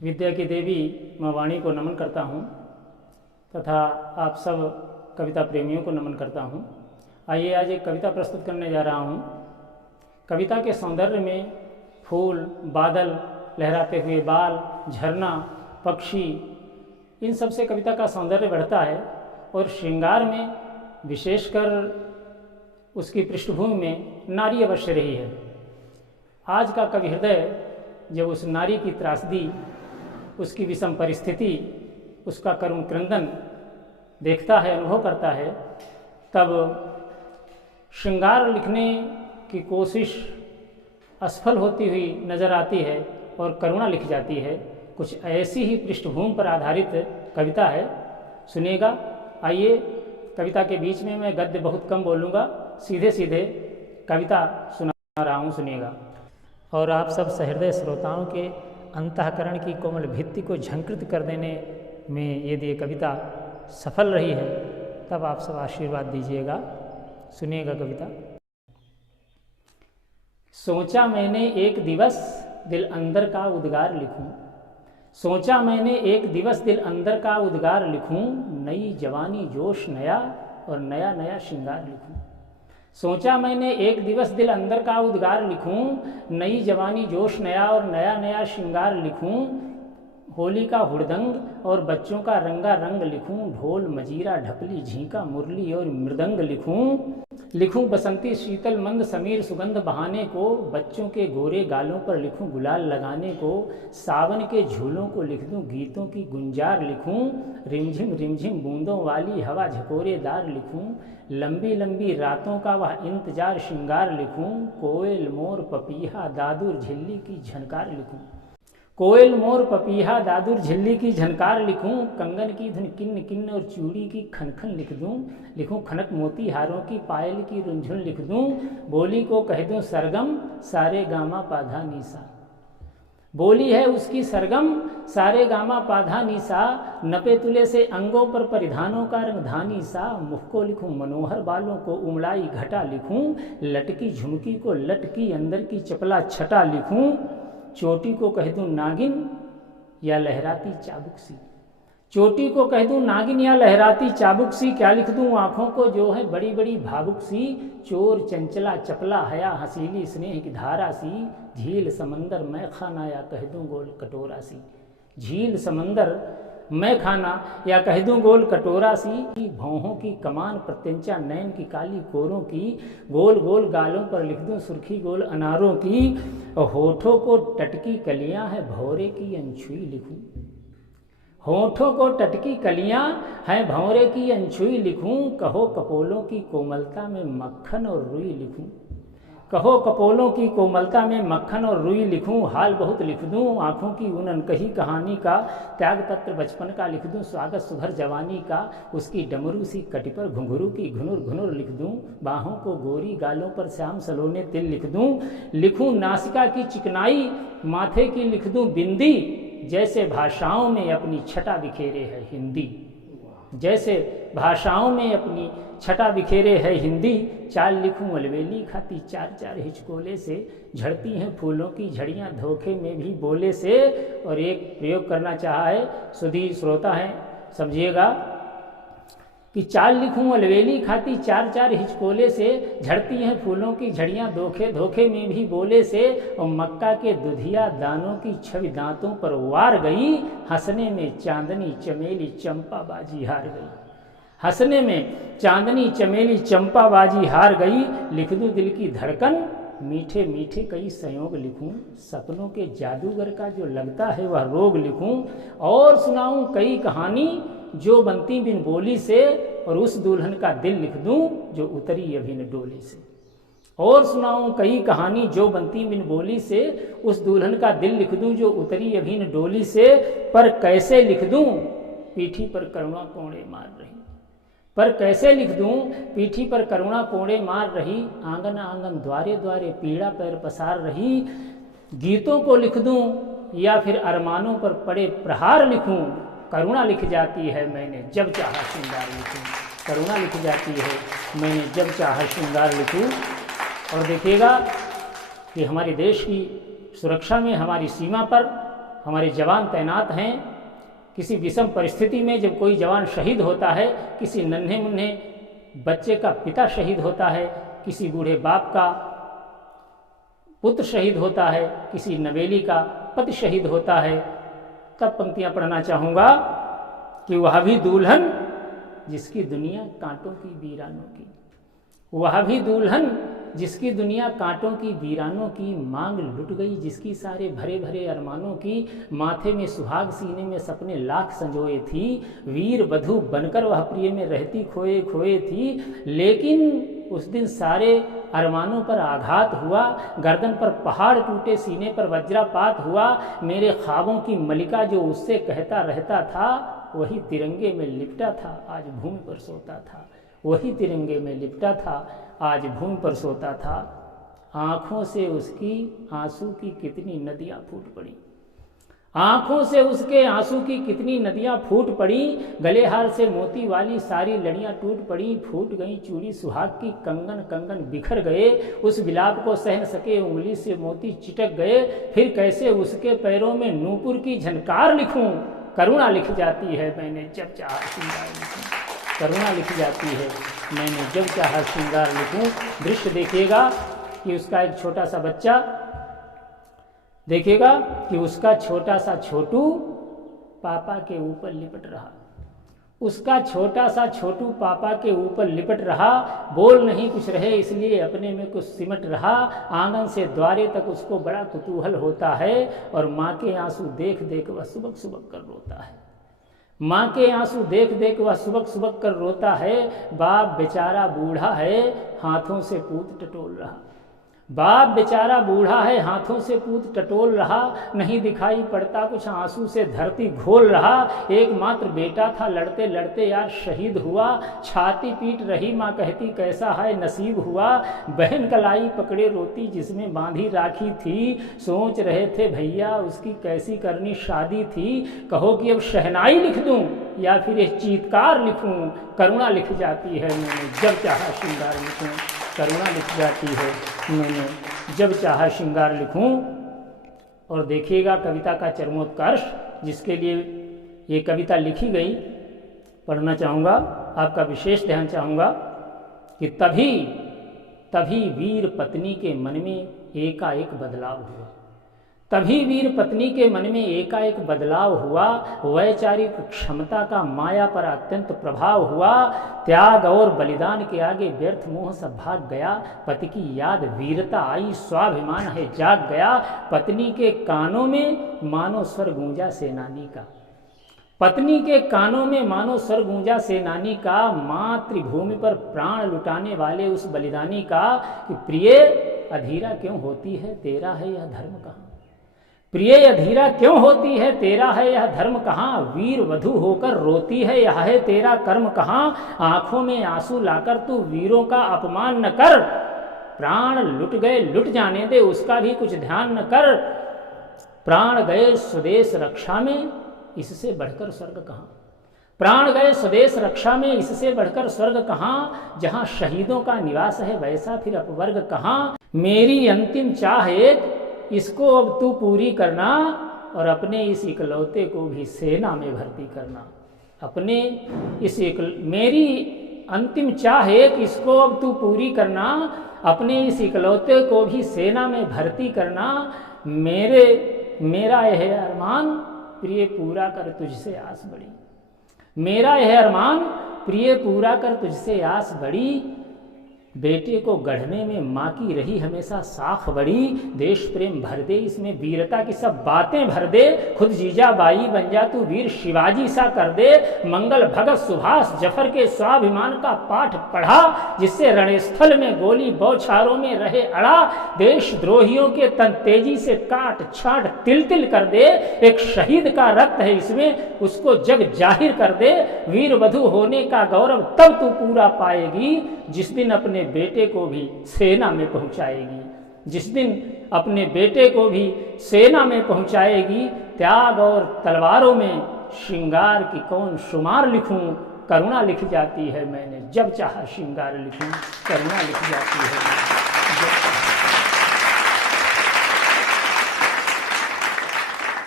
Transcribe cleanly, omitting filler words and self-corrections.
विद्या की देवी माँ वाणी को नमन करता हूँ तथा आप सब कविता प्रेमियों को नमन करता हूँ। आइए आज एक कविता प्रस्तुत करने जा रहा हूँ। कविता के सौंदर्य में फूल, बादल, लहराते हुए बाल, झरना, पक्षी, इन सब से कविता का सौंदर्य बढ़ता है और श्रृंगार में विशेषकर उसकी पृष्ठभूमि में नारी अवश्य रही है। आज का कवि हृदय जब उस नारी की त्रासदी, उसकी विषम परिस्थिति, उसका करुण क्रंदन देखता है, अनुभव करता है, तब श्रृंगार लिखने की कोशिश असफल होती हुई नज़र आती है और करुणा लिखी जाती है। कुछ ऐसी ही पृष्ठभूमि पर आधारित कविता है, सुनिएगा। आइए, कविता के बीच में मैं गद्य बहुत कम बोलूँगा, सीधे सीधे कविता सुना रहा हूँ, सुनिएगा। और आप सब सहृदय श्रोताओं के अंतःकरण की कोमल भित्ति को झंकृत कर देने में यदि ये कविता सफल रही है तब आप सब आशीर्वाद दीजिएगा। सुनिएगा कविता। सोचा मैंने एक दिवस दिल अंदर का उद्गार लिखूं, सोचा मैंने एक दिवस दिल अंदर का उद्गार लिखूं, नई जवानी जोश नया और नया नया श्रृंगार लिखूं। सोचा मैंने एक दिवस दिल अंदर का उद्गार लिखूं, नई जवानी जोश नया और नया नया श्रृंगार लिखूं, होली का हुड़दंग और बच्चों का रंगा रंग लिखूं, ढोल मजीरा ढपली झींका मुरली और मृदंग लिखूं बसंती शीतल मंद समीर सुगंध बहाने को, बच्चों के गोरे गालों पर लिखूं गुलाल लगाने को, सावन के झूलों को लिख दूं गीतों की गुंजार लिखूं, रिमझिम रिमझिम बूंदों वाली हवा झकोरेदार लिखूं, लंबी लंबी रातों का वह इंतजार श्रृंगार लिखूं, कोयल मोर पपीहा दादुर झिल्ली की झनकार लिखूं, कोयल मोर पपीहा दादुर झिल्ली की झनकार लिखूं, कंगन की धुन किन्न किन्न और चूड़ी की खनखन लिखूं खनक मोती हारों की पायल की रुंझुन लिख दूं, बोली को कह दूं सरगम सारे गामा पाधा नीसा, बोली है उसकी सरगम सारे गामा पाधा नीसा, नपे तुले से अंगों पर परिधानों का रंग धानी सा, मुख को लिखूं मनोहर बालों को उमड़ाई घटा लिखूं, लटकी झुमकी को लटकी अंदर की चपला छटा लिखूं, चोटी को कह दूं नागिन या लहराती चाबुक सी, चोटी को कह दूं नागिन या लहराती चाबुक सी, क्या लिख दूं आँखों को जो है बड़ी बड़ी भावुक सी, चोर चंचला चपला हया हसीली स्नेह की धारा सी, झील समंदर मैं खाना या कह दूं गोल कटोरा सी, झील समंदर मैं खाना या कह दूं गोल कटोरा सी, भौहों की कमान प्रत्यंचा नैन की काली कोरों की, गोल गोल गालों पर लिख दूं सुर्खी गोल अनारों की, होठों को टटकी कलियां है भौरे की अनछुई लिखूं, होठों को टटकी कलियां हैं भौरे की अनछुई लिखूं, कहो कपोलों की कोमलता में मक्खन और रुई लिखूं, कहो कपोलों की कोमलता में मक्खन और रुई लिखूं, हाल बहुत लिख दूं आँखों की उन अनकही कहानी का, त्याग पत्र बचपन का लिख दूं स्वागत सुघर जवानी का, उसकी डमरू सी कटी पर घुंघरू की घुनुर घुनुर लिख दूं, बाहों को गोरी गालों पर श्याम सलोने तिल लिखूं नासिका की चिकनाई माथे की लिख दूं बिंदी, जैसे भाषाओं में अपनी छटा बिखेरे है हिंदी, जैसे भाषाओं में अपनी छटा बिखेरे है हिंदी, चाल लिखूं अलवेली खाती चार चार हिचकोले से, झड़ती हैं फूलों की झड़ियां धोखे में भी बोले से, और एक प्रयोग करना चाहा है, सुधी श्रोता है समझिएगा, कि चाल लिखूं अलवेली खाती चार चार हिचकोले से, झड़ती हैं फूलों की झड़ियां धोखे धोखे में भी बोले से, और मक्का के दुधिया दानों की छवि दांतों पर वार गई, हंसने में चांदनी चमेली चंपा बाजी हार गई, हंसने में चांदनी चमेली चंपा बाजी हार गई, लिख दूं दिल की धड़कन मीठे मीठे कई संयोग लिखूं, सपनों के जादूगर का जो लगता है वह रोग लिखूं, और सुनाऊं कई कहानी जो बनती बिन बोली से, और उस दुल्हन का दिल लिख दूं जो उतरी अभिन डोली से, और सुनाऊं कई कहानी जो बनती बिन बोली से, उस दुल्हन का दिल लिख दूं जो उतरी अभिन डोली से, पर कैसे लिख दूं पीठी पर करुणा कोड़े मार रही, पर कैसे लिख दूं पीठी पर करुणा कोड़े मार रही, आंगन आंगन द्वारे द्वारे पीड़ा पैर पसार रही, गीतों को लिख दूं या फिर अरमानों पर पड़े प्रहार लिखूं, करुणा लिख जाती है मैंने जब चाहा श्रृंगार लिखूं, करुणा लिख जाती है मैंने जब चाहा श्रृंगार लिखूं। और देखिएगा कि हमारे देश की सुरक्षा में, हमारी सीमा पर हमारे जवान तैनात हैं। किसी विषम परिस्थिति में जब कोई जवान शहीद होता है, किसी नन्हे मुन्ने बच्चे का पिता शहीद होता है, किसी बूढ़े बाप का पुत्र शहीद होता है, किसी नवेली का पति शहीद होता है, तब पंक्तियां पढ़ना चाहूँगा कि वह भी दुल्हन जिसकी दुनिया कांटों की वीरानों की, वह भी दुल्हन जिसकी दुनिया कांटों की वीरानों की, मांग लुट गई जिसकी सारे भरे भरे अरमानों की, माथे में सुहाग सीने में सपने लाख संजोए थी, वीर वधू बनकर वह प्रिय में रहती खोए खोए थी। लेकिन उस दिन सारे अरमानों पर आघात हुआ, गर्दन पर पहाड़ टूटे, सीने पर वज्रापात हुआ। मेरे ख्वाबों की मलिका जो उससे कहता रहता था, वही तिरंगे में लिपटा था, आज भूमि पर सोता था। वही तिरंगे में लिपटा था, आज भूमि पर सोता था। आँखों से उसकी आंसू की कितनी नदियाँ फूट पड़ी, आँखों से उसके आंसू की कितनी नदियाँ फूट पड़ी। गले हार से मोती वाली सारी लड़ियाँ टूट पड़ी, फूट गई चूड़ी सुहाग की, कंगन कंगन बिखर गए। उस विलाप को सह न सके, उंगली से मोती चिटक गए। फिर कैसे उसके पैरों में नूपुर की झनकार लिखूं, करुणा लिख जाती है मैंने जब चाहा श्रृंगार लिखूं, करुणा लिख जाती है मैंने जब चाहा श्रृंगार लिखूं। दृश्य देखिएगा कि उसका एक छोटा सा बच्चा, देखिएगा कि उसका छोटा सा छोटू पापा के ऊपर लिपट रहा, उसका छोटा सा छोटू पापा के ऊपर लिपट रहा। बोल नहीं कुछ रहे इसलिए अपने में कुछ सिमट रहा। आंगन से द्वारे तक उसको बड़ा कुतूहल होता है, और माँ के आंसू देख देख वह सुबक सुबक कर रोता है। माँ के आंसू देख देख वह सुबक सुबक कर रोता है। बाप बेचारा बूढ़ा है, हाथों से पूत टटोल रहा, बाप बेचारा बूढ़ा है, हाथों से पूत टटोल रहा। नहीं दिखाई पड़ता कुछ, आंसू से धरती घोल रहा। एकमात्र बेटा था, लड़ते लड़ते यार शहीद हुआ। छाती पीट रही माँ कहती कैसा है नसीब हुआ। बहन कलाई पकड़े रोती जिसमें बांधी राखी थी। सोच रहे थे भैया उसकी कैसी करनी शादी थी। कहो कि अब शहनाई लिख दूं या फिर एक चीत्कार लिखूं, करुणा लिख जाती है मैंने जब चाहा श्रृंगार लिखूं, करुणा लिख जाती है मैंने जब चाहा श्रृंगार लिखूं। और देखिएगा कविता का चरमोत्कर्ष, जिसके लिए ये कविता लिखी गई, पढ़ना चाहूँगा, आपका विशेष ध्यान चाहूँगा कि तभी वीर पत्नी के मन में एकाएक बदलाव हुआ। तभी वीर पत्नी के मन में एकाएक बदलाव हुआ। वैचारिक क्षमता का माया पर अत्यंत प्रभाव हुआ। त्याग और बलिदान के आगे व्यर्थ मोह सब भाग गया। पति की याद वीरता आई, स्वाभिमान है जाग गया। पत्नी के कानों में मानो स्वर गूंजा सेनानी का, पत्नी के कानों में मानो स्वर गूंजा सेनानी का। मातृभूमि पर प्राण लुटाने वाले उस बलिदानी का कि प्रिय अधीरा क्यों होती है, तेरा है यह धर्म कहाँ। प्रिय अधीरा क्यों होती है, तेरा है यह धर्म कहाँ। वीर वधू होकर रोती है, यह है तेरा कर्म कहाँ। आंखों में आंसू लाकर तू वीरों का अपमान न कर। प्राण लुट गए लुट जाने दे, उसका भी कुछ ध्यान न कर। प्राण गए स्वदेश रक्षा में, इससे बढ़कर स्वर्ग कहाँ। प्राण गए स्वदेश रक्षा में, इससे बढ़कर स्वर्ग कहाँ। जहाँ शहीदों का निवास है वैसा फिर अपवर्ग कहाँ। मेरी अंतिम चाह एक, इसको अब तू पूरी करना, और अपने इस इकलौते को भी सेना में भर्ती करना। अपने इस मेरी अंतिम चाह एक, इसको अब तू पूरी करना, अपने इस इकलौते को भी सेना में भर्ती करना। मेरा यह अरमान प्रिय पूरा कर तुझसे आस बड़ी, मेरा यह अरमान प्रिय पूरा कर तुझसे आस बड़ी। बेटे को गढ़ने में माँ की रही हमेशा साख बड़ी। देश प्रेम भर दे इसमें, वीरता की सब बातें भर दे। खुद जीजाबाई बन जा तू, वीर शिवाजी सा कर दे। मंगल भगत सुभाष जफर के स्वाभिमान का पाठ पढ़ा, जिससे रणस्थल में गोली बौछारों में रहे अड़ा। देशद्रोहियों के तन तेजी से काट छाट तिल तिल कर दे। एक शहीद का रक्त है इसमें, उसको जग जाहिर कर दे। वीर वधू होने का गौरव तब तू पूरा पाएगी, जिस दिन अपने बेटे को भी सेना में पहुंचाएगी, जिस दिन अपने बेटे को भी सेना में पहुंचाएगी। त्याग और तलवारों में श्रृंगार की कौन शुमार लिखूं, करुणा लिख जाती है मैंने जब चाहा श्रृंगार लिखूं, करुणा लिख जाती है।